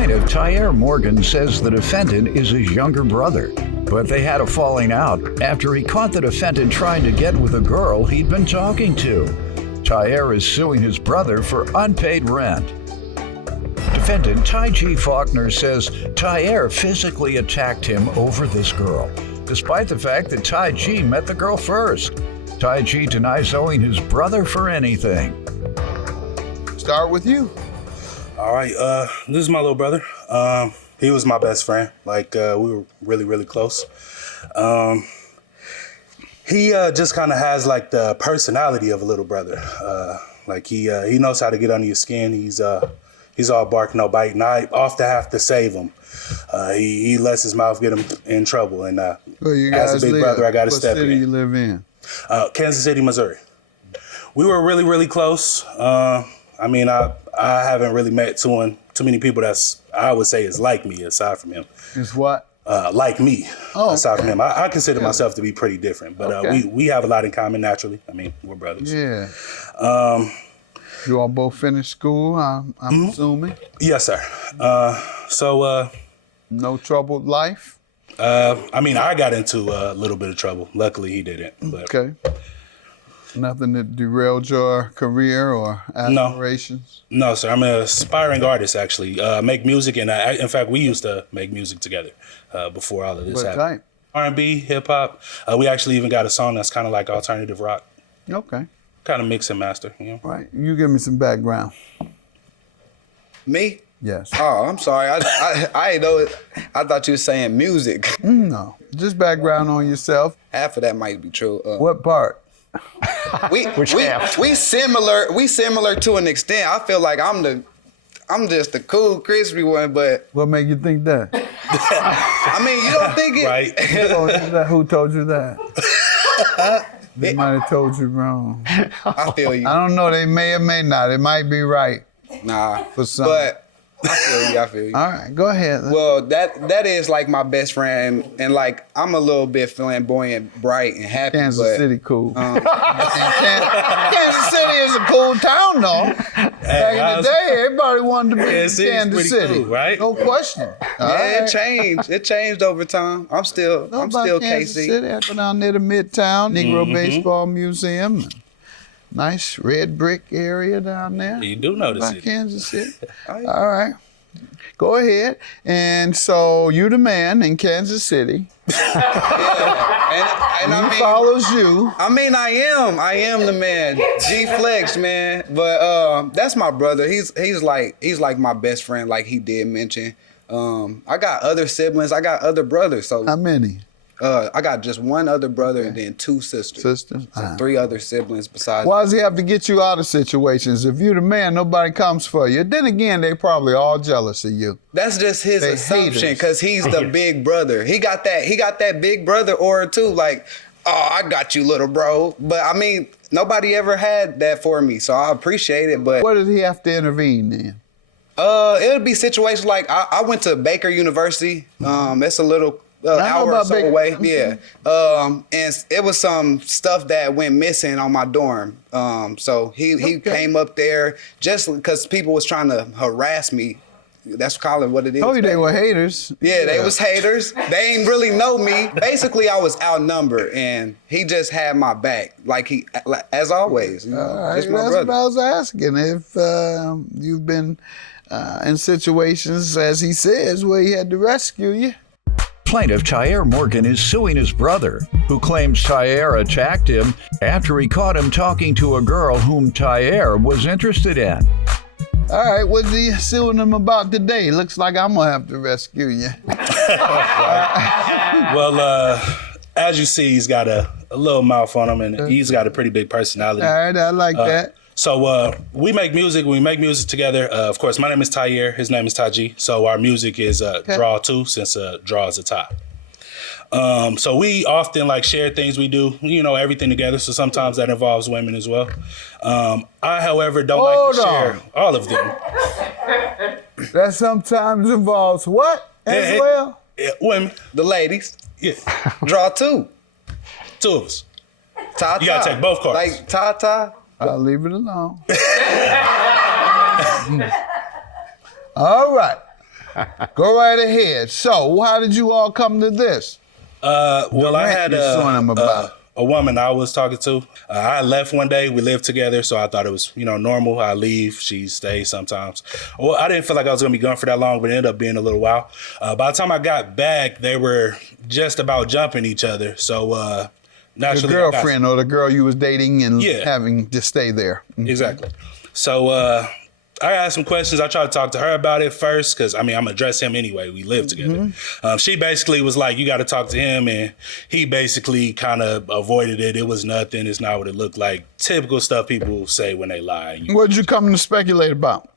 Plaintiff Tyre Morgan says the defendant is his younger brother, but they had a falling out after he caught the defendant trying to get with a girl he'd been talking to. Tyre is suing his brother for unpaid rent. Defendant Ty G. Faulkner says Tyre physically attacked him over this girl, despite the fact that Ty G. met the girl first. Ty G. denies owing his brother for anything. Start with you. All right, this is my little brother. He was my best friend. Like, we were really, really close. He just kind of has like the personality of a little brother. Like he knows how to get under your skin. He's all bark, no bite, and I often have to save him. He lets his mouth get him in trouble, and as a big brother, I got to step in. What city you live in? Kansas City, Missouri. We were really, really close. I mean, I haven't really met too many people I would say is like me aside from him. Is what? Like me, aside from him. I consider Yeah. myself to be pretty different, but Okay. we have a lot in common naturally. I mean, we're brothers. Yeah. You all both finished school, I'm assuming? Yes, sir. No troubled life? I mean, I got into a little bit of trouble. Luckily, he didn't. But Okay. Nothing that derailed your career or aspirations? No, sir. I'm an aspiring artist, actually. Make music, and in fact, we used to make music together before all of this What happened. type? R&B, hip hop. We actually even got a song that's kind of like alternative rock, Okay. kind of mix and master. You know? Right. You give me some background. Me? Yes. Oh, I'm sorry. I didn't know it. I thought you were saying music. No. Just background on yourself. Half of that might be true. What part? We similar to an extent. I feel like I'm just the cool, crispy one, but What made you think that? I mean, you don't think it. Right. Who told you that? They might have told you wrong. I feel you. I don't know. They may or may not. It might be right. Nah, For some. but I feel you. All right, go ahead. Well, that is like my best friend, and like I'm a little bit flamboyant, bright, and happy. Kansas but, City cool. Kansas City is a cool town, though. Back in the day, everybody wanted to be in Kansas City's Kansas pretty City. cool, right? No question. Yeah, it changed. It changed over time. I'm still Kansas KC. City. I go down near the Midtown Negro Baseball Museum. Nice red brick area down there. You do know the About city. Kansas City. Oh, yeah. All right. Go ahead. And so you the man in Kansas City. And He I mean, follows you. I mean, I am the man, G Flex, man. But that's my brother. He's like my best friend, like he did mention. I got other siblings. I got other brothers. So How many? I got just one other brother and then two sisters. Sisters? So 3 other siblings besides. Why does he have to get you out of situations? If you're the man, nobody comes for you. Then again, they probably all jealous of you. That's just his They assumption haters. because he's the big brother. He got that big brother aura too. Like, oh, I got you, little bro. But I mean, nobody ever had that for me, so I appreciate it. But What did he have to intervene then? it would be situations like I went to Baker University. It's a little know hour or about so Baker. away. Yeah. And it was some stuff that went missing on my dorm. So he came up there just because people was trying to harass me. That's kind of what it is. Oh, they were haters. Yeah, they was haters. They ain't really know me. Basically, I was outnumbered, and he just had my back, like as always. You know, All right, just my that's brother. what I was asking. If you've been in situations, as he says, where he had to rescue you. Plaintiff Tyre Morgan is suing his brother, who claims Tyre attacked him after he caught him talking to a girl whom Tyre was interested in. All right, what's he suing him about today? Looks like I'm gonna have to rescue you. Well, as you see, he's got a little mouth on him, and he's got a pretty big personality. All right, I like that. So we make music. We make music together. Of course, my name is Tyre. His name is Taji. So our music is draw too, since draw is a tie. So we often like share things we do, you know, everything together. So sometimes that involves women as well. I, however, don't like to share all of them. That sometimes involves what as well? Women. The ladies. Yeah. Draw 2. 2 of us. Ta-ta. You gotta take both cards. Like ta-ta. I'll leave it alone. All right. Go right ahead. So, how did you all come to this? Well, I had You're suing him about. a woman I was talking to. I left one day. We lived together, so I thought it was, normal. I leave, she stays sometimes. Well, I didn't feel like I was gonna be gone for that long, but it ended up being a little while. By the time I got back, they were just about jumping each other. So naturally, Your girlfriend or the girl you was dating and Yeah. having to stay there. Exactly. So I asked some questions. I tried to talk to her about it first because, I'm going to address him anyway. We live together. She basically was like, you got to talk to him. And he basically kind of avoided it. It was nothing. It's not what it looked like. Typical stuff people say when they lie. What did you come to speculate about?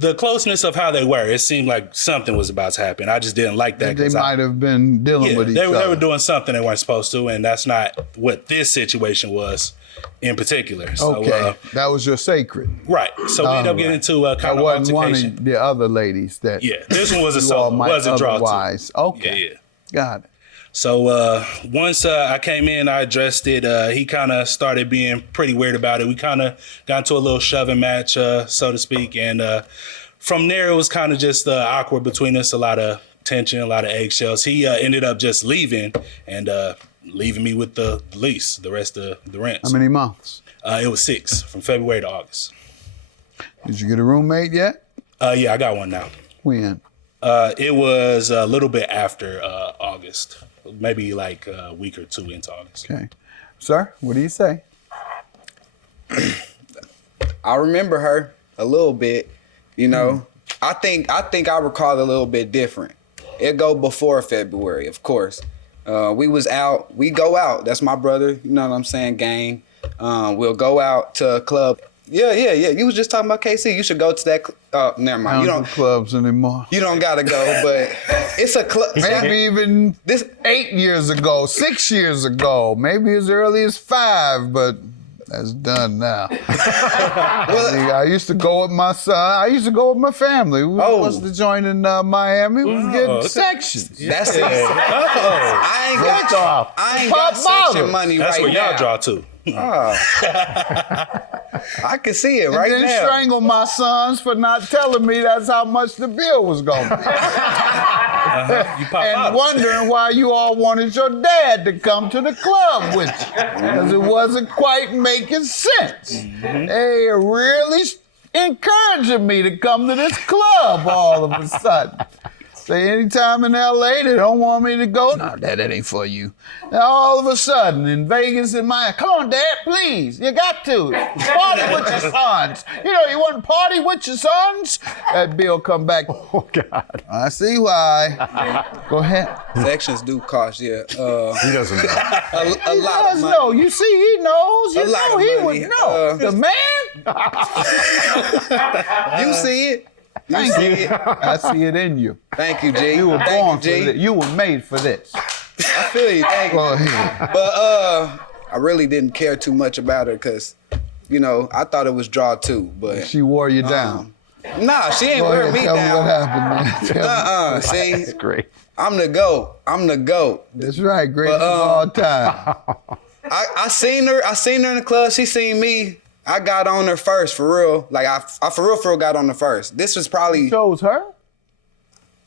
The closeness of how they were, it seemed like something was about to happen. I just didn't like that. They might have been dealing with each other. They were doing something they weren't supposed to, and that's not what this situation was in particular. So, Okay, that was your sacred. right. So we ended up getting into a kind That of wasn't one altercation. of the other ladies that Yeah, this one was a you all solo. might Wasn't draw otherwise. to. Okay, Yeah. got it. So once I came in, I addressed it. He kind of started being pretty weird about it. We kind of got into a little shoving match, so to speak. And from there, it was kind of just awkward between us, a lot of tension, a lot of eggshells. He ended up just leaving and leaving me with the lease, the rest of the rent. How many months? It was 6, from February to August. Did you get a roommate yet? Yeah, I got one now. When? It was a little bit after August, maybe like a week or 2 into August. Okay. Sir, what do you say? I remember her a little bit, I think I recall it a little bit different. It go before February, of course. We was out, we go out. That's my brother, you know what I'm saying, gang. We'll go out to a club. Yeah. You was just talking about KC. You should go to that. Never mind. I You don't don't. do clubs anymore. You don't gotta go, but it's a club. Maybe even This 8 years ago, 6 years ago, maybe as early as 5, but that's done now. I used to go with my son. I used to go with my family. We was to join in Miami. We was getting sections. That's it. Oh, I ain't got off. I ain't got Pop section bottles. money that's right what y'all now. draw to. I can see it And right then now. strangle my sons for not telling me that's how much the bill was going to be. You pop And bottles. wondering why you all wanted your dad to come to the club with you. Because it wasn't quite making sense. They are really encouraging me to come to this club all of a sudden. Say anytime in LA they don't want me to go. No, Dad, that ain't for you. Now all of a sudden in Vegas and Miami, come on, Dad, please. You got to. Party with your sons. You want to party with your sons? That bill come back. Oh, God. I see why. Go ahead. Sections do cost, yeah. He doesn't know. A He lot does of money. know. You see, he knows. You A lot know of he money. would know. The man? You see it. You see it. I see it in you. Thank you, G. You were Thank born you, for G. this. You were made for this. I feel you. Thank you. Go ahead. But I really didn't care too much about her because, I thought it was draw too. But She wore you down. nah, she ain't Go wearing ahead, me tell me what down. happened, man. See, That's great. I'm the GOAT. That's right, greatest of all time. I seen her in the club. She seen me. I got on her first, for real. Like I for real got on her first. This was probably. Chose her?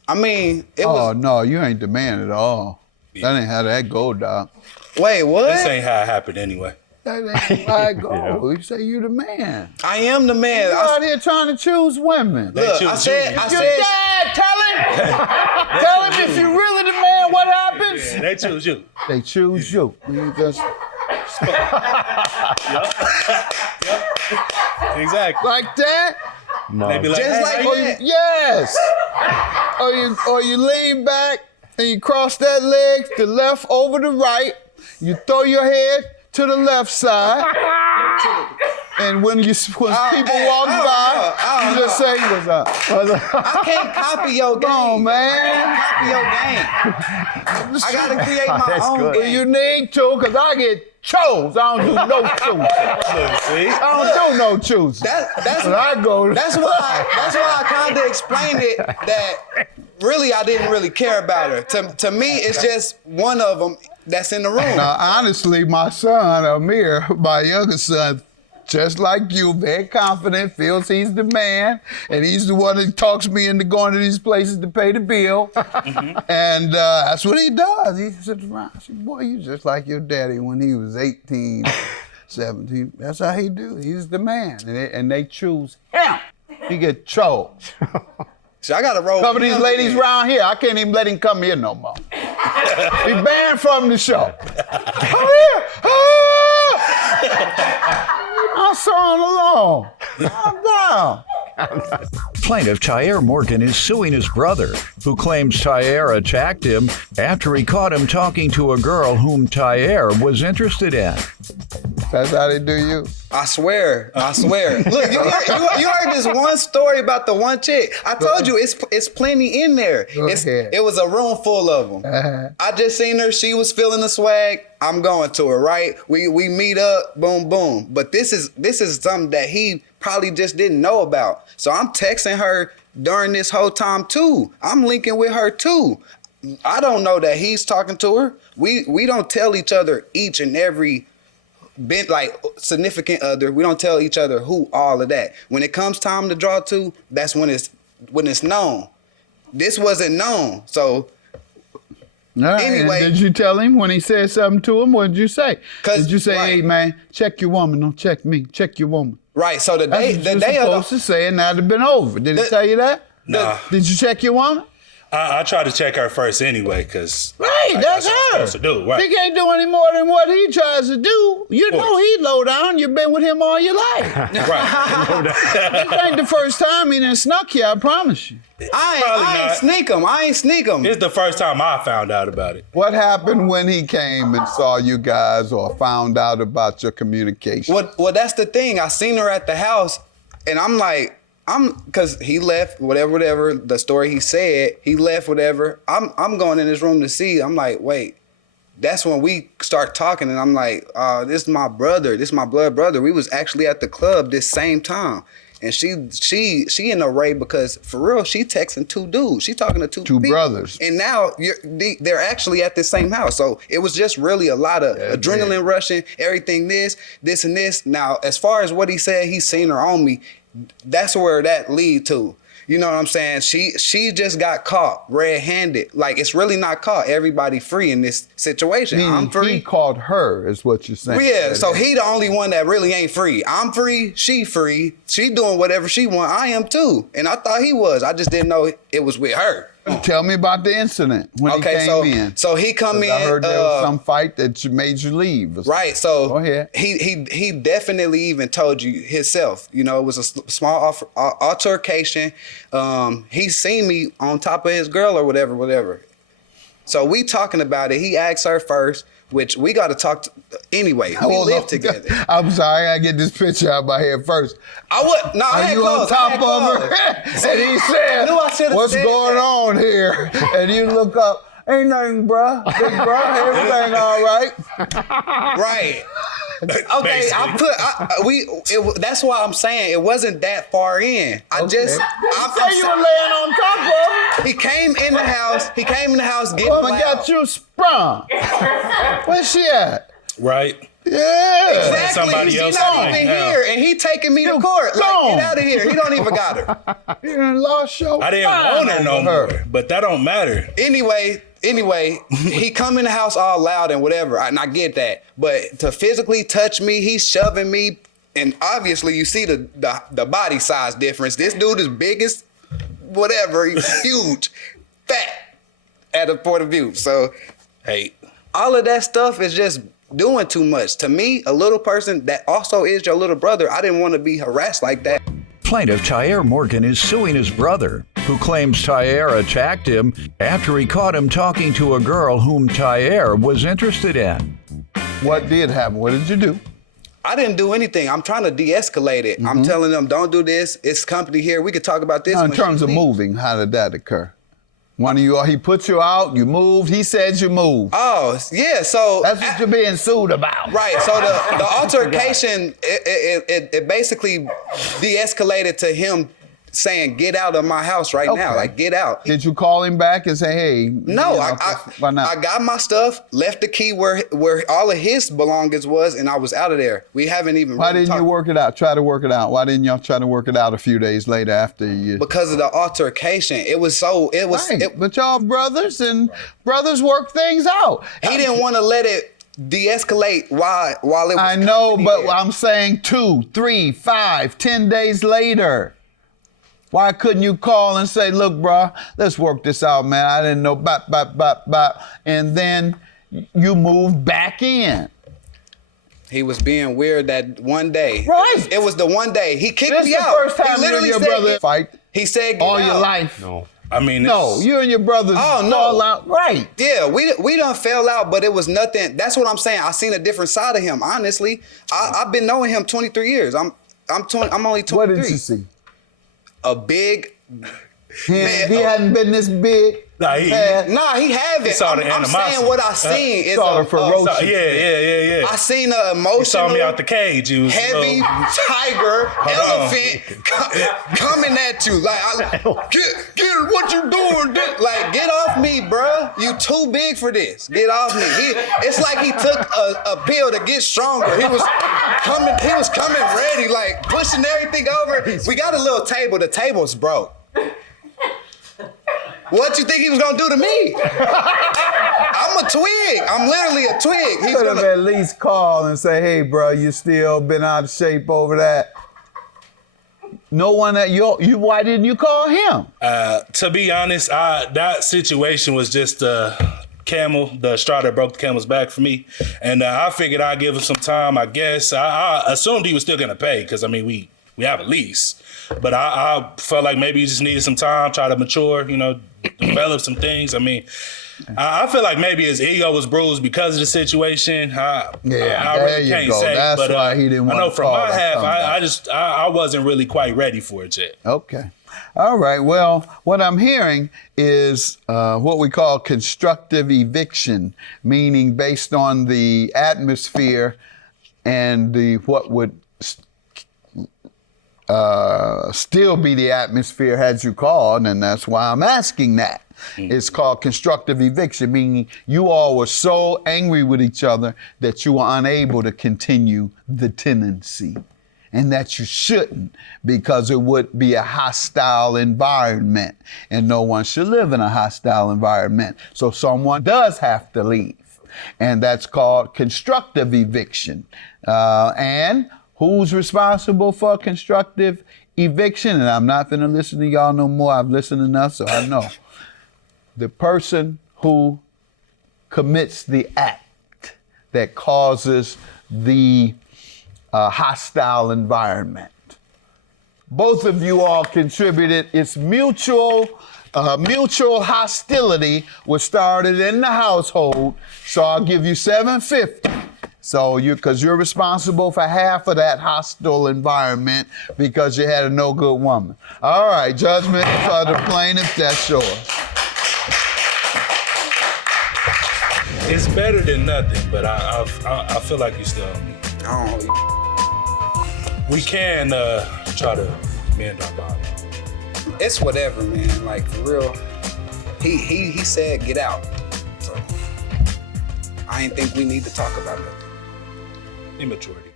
It Oh, was. no, you ain't the man at all. That ain't how that go, dog. Wait, what? This ain't how it happened anyway. That ain't how it go. You say you the man. I am the man. You out here trying to choose women. They Look, choose I said, you. I Your said, dad, tell him. Tell him if you really the man, what happens? They choose you. They choose you. You just Exactly. like that? They be like, Just hey, like how you- that. Yes. Or you lean back and you cross that leg, the left over the right. You throw your head to the left side. And when people walk by, you just say, what's up? What's up? I can't copy your game. Come on, man. Copy your game. I gotta create my That's own good. game. You need to, because I get chose. I don't do no choosing. See? I don't do no choosing. That's When I go, That's why I kind of explained it that really I didn't really care about her. To me, it's just one of them that's in the room. Now, honestly, my son, Amir, my youngest son, just like you, very confident, feels he's the man, and he's the one that talks me into going to these places to pay the bill. And that's what he does. He sits around. I said, boy, you just like your daddy when he was 18, 17. That's how he do. He's the man. And they choose him. He get chose. So I gotta roll. Some of these ladies around here, I can't even let him come here no more. He banned from the show. Come here! I saw him alone. I'm down. Plaintiff Tyre Morgan is suing his brother, who claims Tyre attacked him after he caught him talking to a girl whom Tyre was interested in. That's how they do you? I swear. Look, you heard this one story about the one chick. I told you it's plenty in there. It was a room full of them. I just seen her. She was feeling the swag. I'm going to her, right? We meet up, boom, boom. But this is something that he probably just didn't know about. So I'm texting her during this whole time too. I'm linking with her too. I don't know that he's talking to her. We don't tell each other each and every been like significant other. We don't tell each other who, all of that. When it comes time to draw to, that's when it's known. This wasn't known. So anyway. And did you tell him when he said something to him? What did you say? Did you say, right. Hey man, check your woman, don't check me, check your woman? Right. So the That's day what you're supposed to say, and now it'd been over. Did he tell you that? Nah. Did you check your woman? I try to check her first anyway, because That's her. what I'm supposed to do. Right. He can't do any more than what he tries to do. You know he low down. You've been with him all your life. Right. This ain't the first time he done snuck you, I promise you. I ain't sneak him. It's the first time I found out about it. What happened when he came and saw you guys or found out about your communication? Well, that's the thing. I seen her at the house, and I'm like, cause he left, whatever, the story he said, he left, whatever. I'm going in his room to see. I'm like, wait. That's when we start talking, and I'm like, this is my brother. This is my blood brother. We was actually at the club this same time. And she in a ray because for real, she texting two dudes. She talking to two people. brothers. And now they're actually at the same house. So it was just really a lot of adrenaline rushing, everything this and this. Now, as far as what he said, he's seen her on me. That's where that lead to. You know what I'm saying? She just got caught red-handed. Like, it's really not caught. Everybody free in this situation. I'm free. He caught her, is what you're saying. Yeah, so he the only one that really ain't free. I'm free, she free. She doing whatever she want. I am too. And I thought he was. I just didn't know it was with her. Tell me about the incident when he came in. So he come in. I heard there was some fight that made you leave. Right. So go ahead. He definitely even told you himself. You know, it was a small altercation. He seen me on top of his girl or whatever. So we talking about it. He asked her first, which we got to talk anyway. We live together. I'm sorry, I get this picture out of my head first. I had you on clothes. top of her? And he said, what's going on here? And you look up, ain't nothing, bruh. Big bruh, everything all right. Right. Okay, that's why I'm saying it wasn't that far in. I say you were laying on top of her. He came in the house getting Woman loud. got you sprung. Where's she at? Right. Yeah. Exactly. Somebody else She's not right even now. here, and he taking me to court. Like, get out of here. He don't even got her. You done lost your I didn't want her no more, but that don't matter. Anyway, he come in the house all loud and whatever, and I get that. But to physically touch me, he's shoving me, and obviously you see the body size difference. This dude is biggest, whatever, he's huge, fat, at a point of view. So, Hey, all of that stuff is just doing too much. To me, a little person that also is your little brother, I didn't want to be harassed like that. Plaintiff Tyre Morgan is suing his brother, who claims Tyre attacked him after he caught him talking to a girl whom Tyre was interested in. What did happen? What did you do? I didn't do anything. I'm trying to de-escalate it. I'm telling them, don't do this. It's company here. We could talk about this. Now, in terms of moving, how did that occur? One of you, he put you out, you moved, he said you moved. Oh, yeah, so... That's what you're being sued about. Right, so the altercation, it basically de-escalated to him saying, get out of my house right now. Like, get out. Did you call him back and say, hey? No, why not? I got my stuff, left the key where all of his belongings was, and I was out of there. We haven't even Why didn't you work it out? Try to work it out. Why didn't y'all try to work it out a few days later after you? Because of the altercation. Right. But y'all brothers, and brothers work things out. He didn't want to let it de-escalate while it was. I know, but I'm saying 2, 3, 5, 10 days later. Why couldn't you call and say, look, bro, let's work this out, man. I didn't know, and then you moved back in. He was being weird that one day. Right. It was the one day. He kicked me out. This is the first time you and your brother fight He said, get all out. your life. No. I mean, No, you and your brothers fall out. Right. Yeah, we done fell out, but it was nothing. That's what I'm saying. I seen a different side of him, honestly. I've been knowing him 23 years. I'm only 23. What did you see? A big He hadn't been this big. Nah, he haven't. saw the I'm animosity. saying what I seen is saw the ferocious. Yeah. I seen the emotional. He saw me out the cage. He was heavy tiger elephant coming at you like, get what you doing? Like, get off me, bruh. You too big for this. Get off me. It's like he took a pill to get stronger. He was coming ready, like pushing everything over. We got a little table. The table's broke. What you think he was gonna do to me? I'm a twig. I'm literally a twig. He's Could have gonna at least call and say, hey, bro, you still been out of shape over that. No one that why didn't you call him? To be honest, that situation was just the straw that broke the camel's back for me. And I figured I'd give him some time, I guess. I assumed he was still gonna pay, because I mean, we have a lease. But I felt like maybe he just needed some time, try to mature, develop some things. I mean, I feel like maybe his ego was bruised because of the situation. I really can't say. That's why he didn't want to call. I know from my half, I wasn't really quite ready for it yet. Okay. All right. Well, what I'm hearing is what we call constructive eviction, meaning based on the atmosphere and what would still be the atmosphere had you called, and that's why I'm asking that. It's called constructive eviction, meaning you all were so angry with each other that you were unable to continue the tenancy, and that you shouldn't, because it would be a hostile environment, and no one should live in a hostile environment. So someone does have to leave, and that's called constructive eviction. And who's responsible for constructive eviction? And I'm not going to listen to y'all no more. I've listened enough, so I know. The person who commits the act that causes the hostile environment. Both of you all contributed. It's mutual hostility was started in the household, so I'll give you $750. So because you're responsible for half of that hostile environment because you had a no good woman. All right, judgment for the plaintiff, that's yours. It's better than nothing, but I feel like you still owe me. We can try to mend our bond. It's whatever, man. Like, for real. He said get out. So I ain't think we need to talk about it. Immaturity.